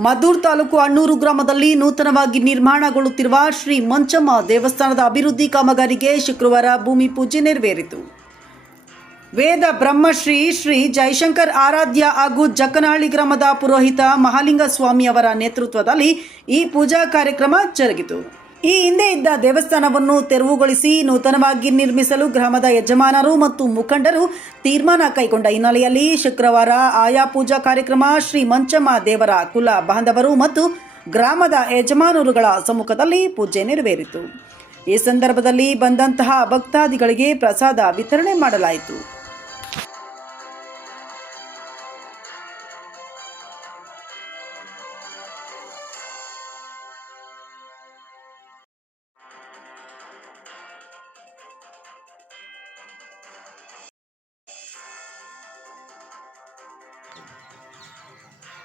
ಮದ್ದೂರು ತಾಲೂಕು ಅಣ್ಣೂರು ಗ್ರಾಮದಲ್ಲಿ ನೂತನವಾಗಿ ನಿರ್ಮಾಣಗೊಳ್ಳುತ್ತಿರುವ ಶ್ರೀ ಮಂಚಮ್ಮ ದೇವಸ್ಥಾನದ ಅಭಿವೃದ್ಧಿ ಕಾಮಗಾರಿಗೆ ಶುಕ್ರವಾರ ಭೂಮಿ ಪೂಜೆ ನೆರವೇರಿತು. ವೇದ ಬ್ರಹ್ಮಶ್ರೀ ಶ್ರೀ ಜಯಶಂಕರ್ ಆರಾಧ್ಯ ಹಾಗೂ ಜಕ್ಕನಹಳ್ಳಿ ಗ್ರಾಮದ ಪುರೋಹಿತ ಮಹಾಲಿಂಗ ಸ್ವಾಮಿ ಅವರ ನೇತೃತ್ವದಲ್ಲಿ ಈ ಪೂಜಾ ಕಾರ್ಯಕ್ರಮ ಜರುಗಿತು. ಈ ಹಿಂದೆ ಇದ್ದ ದೇವಸ್ಥಾನವನ್ನು ತೆರವುಗೊಳಿಸಿ ನೂತನವಾಗಿ ನಿರ್ಮಿಸಲು ಗ್ರಾಮದ ಯಜಮಾನರು ಮತ್ತು ಮುಖಂಡರು ತೀರ್ಮಾನ ಕೈಗೊಂಡ ಹಿನ್ನೆಲೆಯಲ್ಲಿ ಶುಕ್ರವಾರ ಆಯಾ ಪೂಜಾ ಕಾರ್ಯಕ್ರಮ ಶ್ರೀ ಮಂಚಮ್ಮ ದೇವರ ಕುಲ ಬಾಂಧವರು ಮತ್ತು ಗ್ರಾಮದ ಯಜಮಾನರುಗಳ ಸಮ್ಮುಖದಲ್ಲಿ ಪೂಜೆ ನೆರವೇರಿತು. ಈ ಸಂದರ್ಭದಲ್ಲಿ ಬಂದಂತಹ ಭಕ್ತಾದಿಗಳಿಗೆ ಪ್ರಸಾದ ವಿತರಣೆ ಮಾಡಲಾಯಿತು.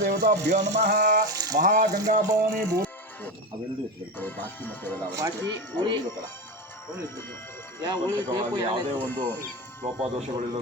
ದೇವತಾಭ್ಯೋ ನಮಃ. ಭೂ ಅವೆಲ್ಲೂ ಬಾಕಿ ಮತ್ತೆ ಬಾಕಿ ಯಾವುದೇ ಒಂದು ಲೋಪದೋಷಗಳಿಲ್ಲ